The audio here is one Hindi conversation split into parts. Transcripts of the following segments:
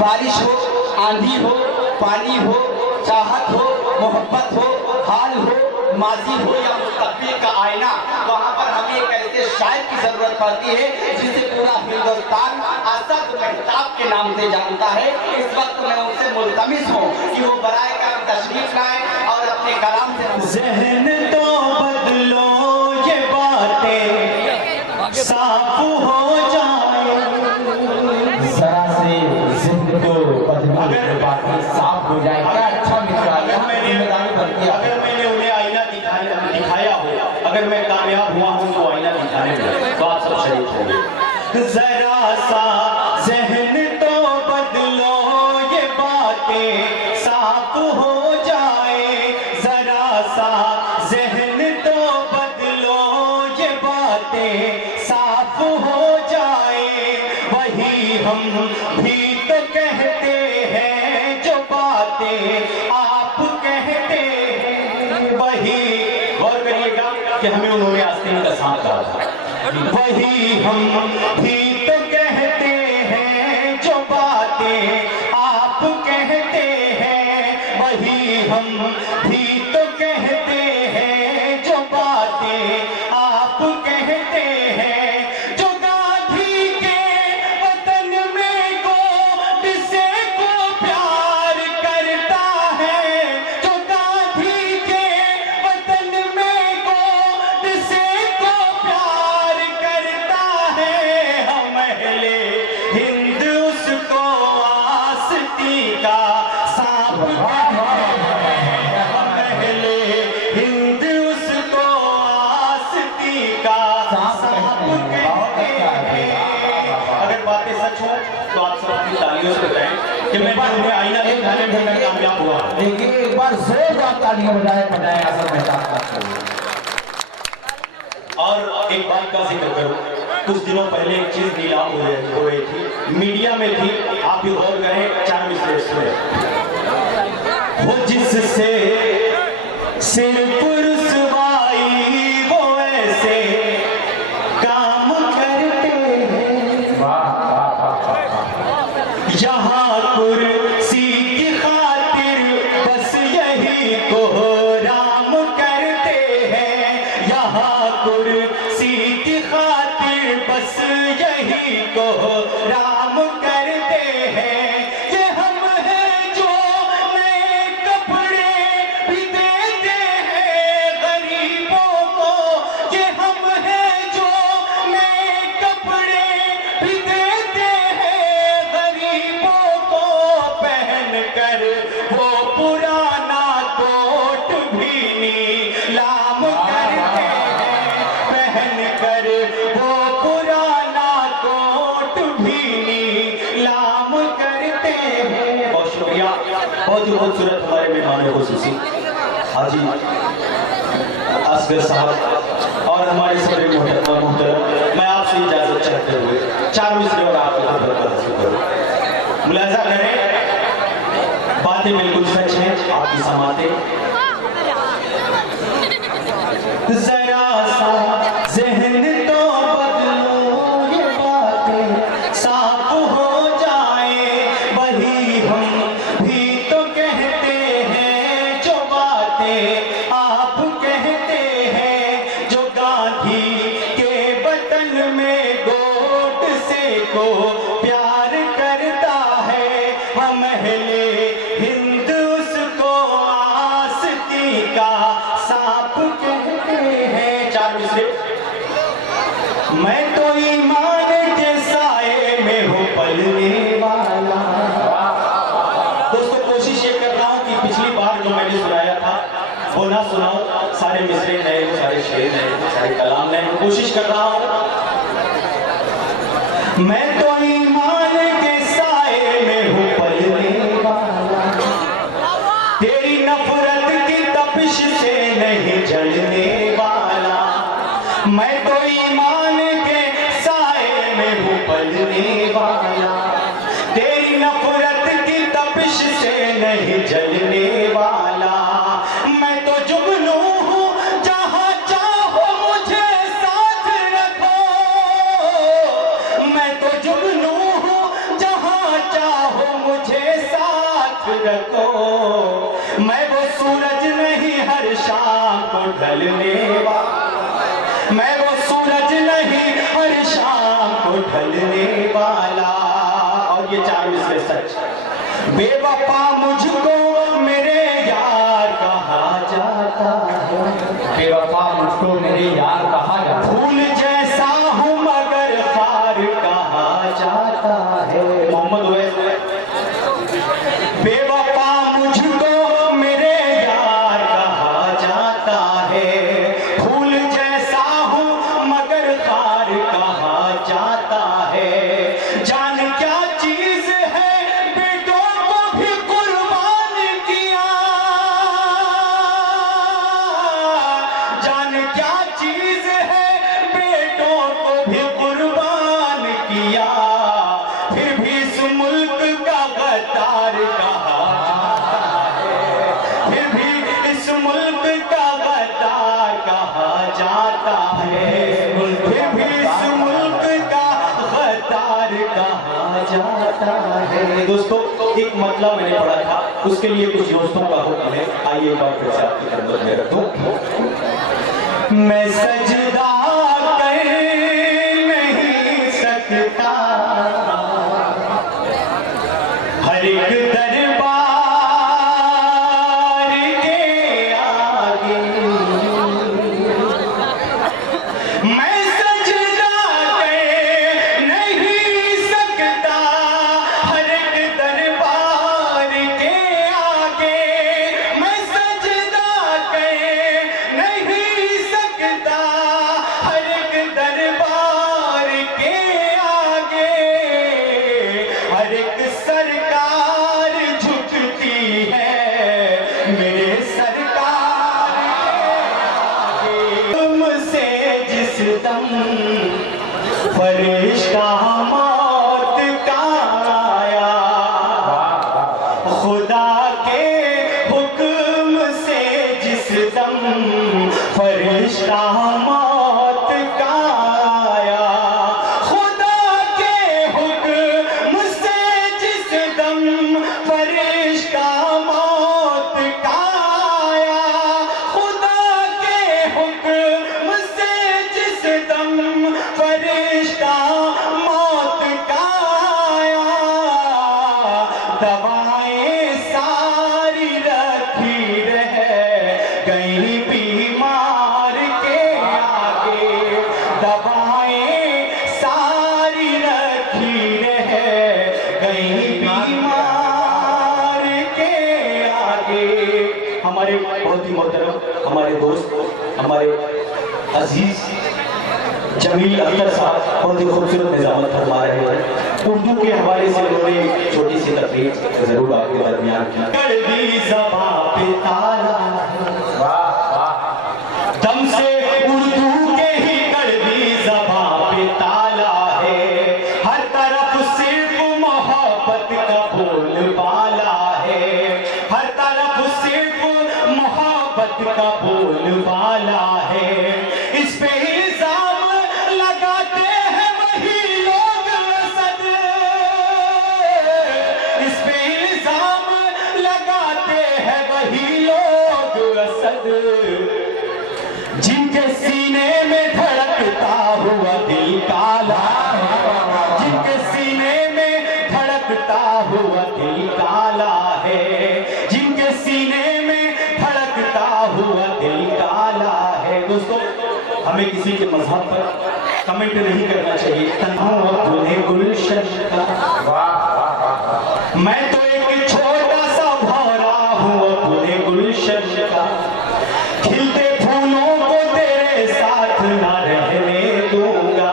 बारिश हो, आंधी हो, पानी हो, चाहत हो, मोहब्बत हो, हाल हो, माजी हो या मुस्तकबिल का आईना, वहाँ पर हमें एक ऐसे शायर की जरूरत पड़ती है जिसे पूरा हिंदुस्तान असद मेहताब के नाम से जानता है। इस वक्त मैं उनसे मुल्तमिस हूँ कि वो बराए करम तशरीफ लाएं और अपने कलाम से ज़हन तो बदलो, ये बातें साफ हो जाए। जरा से ज़हन को बदलो, ये बातें साफ हो जाए। क्या अच्छा मिसरा है, जिम्मेदारी बनती है। अगर मैंने उन्हें आईना दिखाया हो, अगर मैं कामयाब हुआ हूँ तो आईना दिखाने में, तो आप सब शरीक होंगे। जरा सा ज़हन तो बदलो, ये बातें साफ हो जाए। जरा सा ज़हन तो बदलो, ये बातें साफ हो जाए। वही हम भी तो कहते हैं जो बातें आप कहते हैं। वही गौर करिएगा कि हमें उन्होंने आस्तीन का सांप कहा था। वही हम भी तो कहते हैं जो बातें आप कहते हैं। वही हम भी तो कहते हैं जो बातें आप कहते हैं। जो गांधी के वतन में गोद से को प्यार करता है, जो गांधी के वतन में गोद से को प्यार करता है। हम अहले हिंद उसको आस्ती का सांप पहले हिंद उसको आस्ती का सांप कहते हैं। अगर बातें सच हो तो आप सब अपनी तालियों से बताएं कि मैं उन्हें आईना दिखाने में कामयाब हुआ। देखिए एक बार जोरदार तालियां बजाए असद मेहताब का। और एक बात का जिक्र करूं, कुछ दिनों पहले एक चीज नीलाम हो रही थी, मीडिया में थी, आप भी गौर करें, 4 मिसरे में वो जिससे सिर्फ रुसवाई वो ऐसे काम करते हैं। यहाँ कुर्सी की खातिर बस यही को राम करते हैं। यहाँ कुर्सी की खातिर बस यही को राम करते हैं। ये हम हैं जो नए कपड़े भी देते हैं गरीबों को। ये हम हैं जो नए कपड़े भी देते हैं गरीबों को। पहन कर वो पुराना कोट भी नीलाम करते हैं। पहन कर वो पुराना कोट भी नीलाम करते हैं। बहुत शुक्रिया, बहुत ही खूबसूरत हमारे मेहमान खुसूसी हाजी असगर साहब और हमारे सभी मोहतरम। मैं आपसे इजाजत चाहते हुए 4 मिसरे और आपको मुलाजा करें। बातें बिल्कुल सच हैं, आपकी समातें। जरा सा ज़हन तो बदलो, ये बातें साफ हो जाए। वही हम भी तो कहते हैं जो बातें आप कहते हैं। जो गांधी के वतन में गोद से को प्यार करता है। हम अहले हिंद उसको आस्ती का सांप कहते हैं। 4 मिसरे। मैं तो ईमान के साए में हूँ पलने वाला। दोस्तों कोशिश ये कर रहा हूँ कि पिछली बार जो मैंने सुनाया था वो ना सुनाऊं। सारे मिसरे नए, सारे शेर नए, सारे कलाम नए, कोशिश कर रहा हूँ। मैं तो ईमान के साए में हूँ पलने वाला। तेरी नफरत की तपिश से नहीं जलने वाला। मैं तो ईमान के साए में हूँ पलने वाला। तेरी नफरत की तपिश से नहीं जलने वाला। मैं तो जुगनू हूँ, जहाँ चाहो मुझे साथ रखो। मैं तो जुगनू हूँ, जहाँ चाहो रखो। मैं वो सूरज नहीं हर शाम को ढलने वाला, मैं वो सूरज नहीं हर शाम को ढलने वाला। और ये चार मिसरे सच। बेवफा मुझको मेरे यार कहा जाता है, बेवफा मुझको मेरे यार कहा जाता है। फूल जैसा हूँ मगर खार कहा जाता है। मोहम्मद उवैस। बेवफा मुझको मेरे यार कहा जाता है, फूल जैसा हूँ मगर खार कहा जाता है। जान क्या चीज है बेटों को भी कुर्बान किया, जान क्या चीज है बेटों को भी कुर्बान किया। फिर भी इस मुल्क का गद्दार कहा जाता है, फिर भी इस मुल्क का गद्दार कहा जाता है, फिर भी इस मुल्क का गद्दार कहा जाता है। दोस्तों एक मतलब मैंने पढ़ा था, उसके लिए कुछ दोस्तों का हुक्म है। आइए एक बार फिर से आपकी खिदमत में रखूं। मैं सजदा कर नहीं सकता हर एक दरबार के आगे, मैं सजदा कर नहीं सकता हर एक दरबार के आगे, मैं सजदा कर नहीं सकता हर एक दरबार के आगे। हर एक सरकार झुकती है मेरे सरकार के आगे। तुमसे जिस दम फरिश्ता मौत का आया, खुदा के हुक्म से जिस दम फरिश्ता मौत का आया, खुदा के हुक्म से जिस दम फरिश्ता मौत का आया, खुदा के हुक्म से जिस दम फरिश्ता मौत का आया। दवाएं सारी रखी रह गई बीमार के आगे, दवाएं सारी रखी रह गई बीमार के आगे। हमारे बहुत ही मोहतरम हमारे दोस्त, हमारे अजीज जमील अख्तर साहब बहुत ही खूबसूरत निजामत फरमा रहे हैं। उर्दू के हवाले से उन्होंने एक छोटी सी तकरीर जरूर आपके दरमियान की। कड़वी ज़बां पे ताला, दम से उर्दू के ही कड़वी ज़बां पे ताला है। हर तरफ सिर्फ मोहब्बत का बोलबाला है, हर तरफ सिर्फ मोहब्बत का बोलबाला है। इस पे इल्जाम लगाते हैं वही लोग असद, इस पे इल्जाम लगाते हैं वही लोग असद, जिनके सीने में धड़कता हुआ दिल काला, जिनके सीने में धड़कता हुआ दिल काला है, जिनके सीने में धड़कता हुआ दिल काला है। दोस्तों हमें किसी के मजहब पर कमेंट नहीं करना चाहिए। तन्हा और दूल्हे गुलशन का, मैं तो एक छोटा सा भौरा हूँ और दूल्हे गुलशन का, खिलते फूलों को तेरे साथ न रहने दूंगा,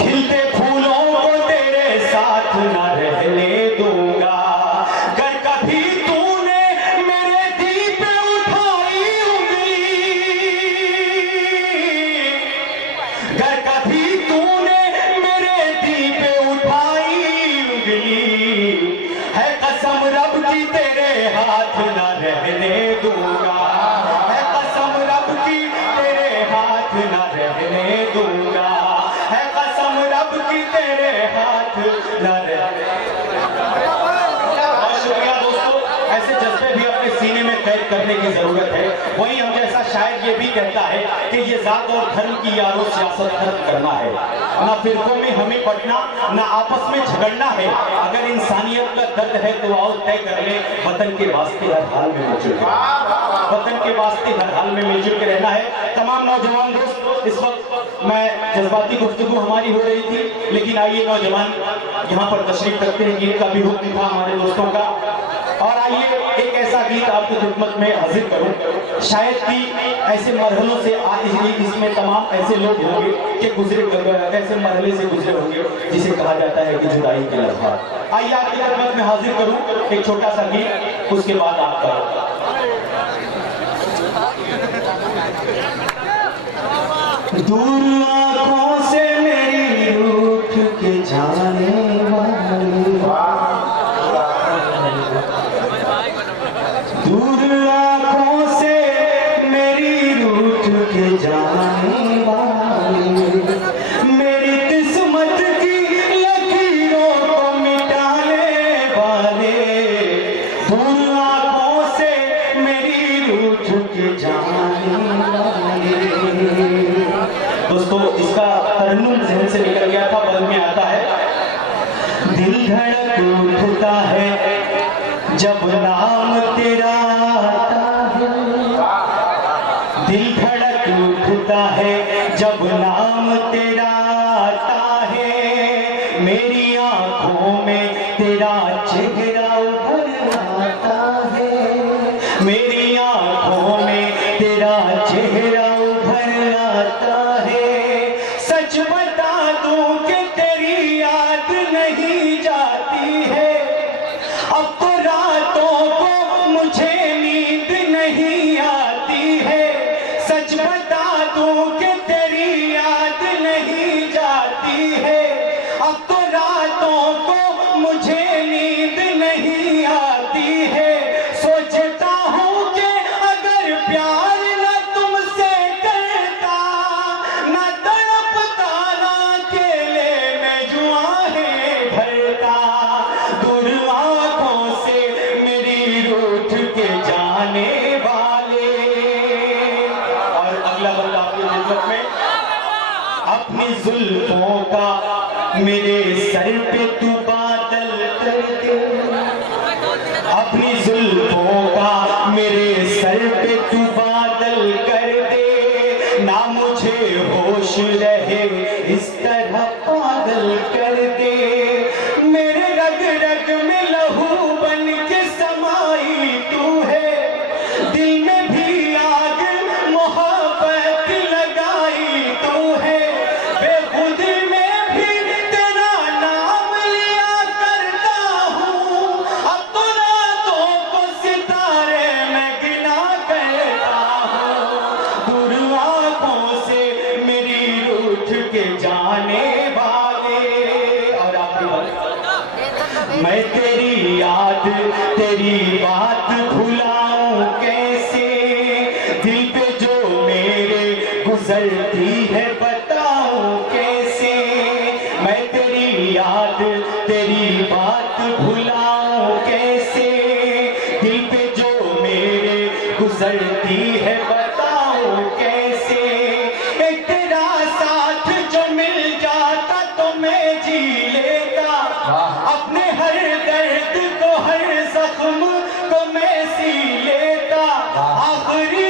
खिलते फूलों को तेरे साथ न रहने दूंगा। अगर कभी तूने मेरे दिल पे उठाई उंगली, अगर कभी तूने मेरे दिल पे उठाई उंगली, है कसम रब की तेरे हाथ न रहने दूंगा, है कसम रब की तेरे हाथ न रहने दूंगा, है कसम रब की तेरे हाथ न रहने। बहुत शुक्रिया दोस्तों। करने की जरूरत है। वहीं हम जैसा शायद ये भी कहता है कि ये जात और धर्म की यारो सियासत खत्म करना है, ना फिरकों में हमें पड़ना, ना आपस में झगड़ना है। अगर इंसानियत का दर्द है तो आओ तय कर ले, वतन के वास्ते हर हाल में मिलजुल के, वतन के वास्ते हर हाल में मिलजुल के रहना है। तमाम नौजवान दोस्त, इस वक्त मैं जज्बाती गुफ्तगू हमारी हो रही थी, लेकिन आइए नौजवान यहाँ पर तशरीफ रखते हैं। गीत का भी हुक्म था हमारे दोस्तों का, और आइए एक ऐसा गीत आपकी खिदमत में हाजिर करूं। शायद कि ऐसे मरहलों से इसमें तमाम ऐसे लोग होंगे कि गुजरे, ऐसे मरहले से गुजरे होंगे जिसे कहा जाता है कि जुदाई के लम्हा। आइए आपकी खिदमत में हाजिर करूं एक छोटा सा गीत, उसके बाद आपका दूर आंखों से मेरी रूठ के जाने वाली, दूर आंखों से मेरी रूठ के जाने वाली, मेरी किस्मत की लकीरों को मिटाने वाले, दूर आंखों से मेरी रूठ के जाने वाले। दोस्तों, इसका तरन्नुम ज़हन से निकल गया था, बल में आता है। दिल धड़क उठता है जब नाम तेरा आता है, दिल धड़क उठता है जब नाम तेरा आता है, मेरी आंखों में तेरा चेहरा उभर आता है, मेरी आंखों में तेरा चेहरा उभर आता है। सच बता दूं कि तेरी याद नहीं जाती है, अब तो रातों को मुझे नींद नहीं आती है। सच बता दूं कि तेरी याद नहीं जाती है, अब तो रातों को मुझे नींद नहीं आती है। सोचता हूँ कि अगर प्यार न तुमसे करता, न तड़पता, न अकेले में जुआएं भरता, दूर आंखों से मेरी रूठ के जाने वाले। और अगला बंदा आपकी खिदमत में, अपनी जुल्फों का मेरे सर पे तू बादल कर दे, अपनी जुल्फों का मेरे सर पे तू बादल कर दे, ना मुझे होश रहे इस तरह पागल कर दे। मेरे रग रग में लहू बन के समाई तू है, दिल में भी आग मोहब्बत लगाई तू है, बेखुद में भी तेरा नाम लिया करता हूँ, अब तो रातों को सितारे मैं गिना करता हूँ, दूर आंखों से मेरी रूठ के जाने वाले। और आपकी बात, मैं तेरी याद तेरी बात भुलाऊं कैसे, दिल पे जो मेरे गुजरती है बताऊं कैसे, मैं तेरी याद तेरी बात भुलाऊं कैसे, दिल पे जो मेरे गुजरती है बताऊं कैसे। एक तेरा साथ जो मिल जाता तो मैं जी लेता, अपने हर दर्द को हर जख्म को मैं सी लेता, आखिरी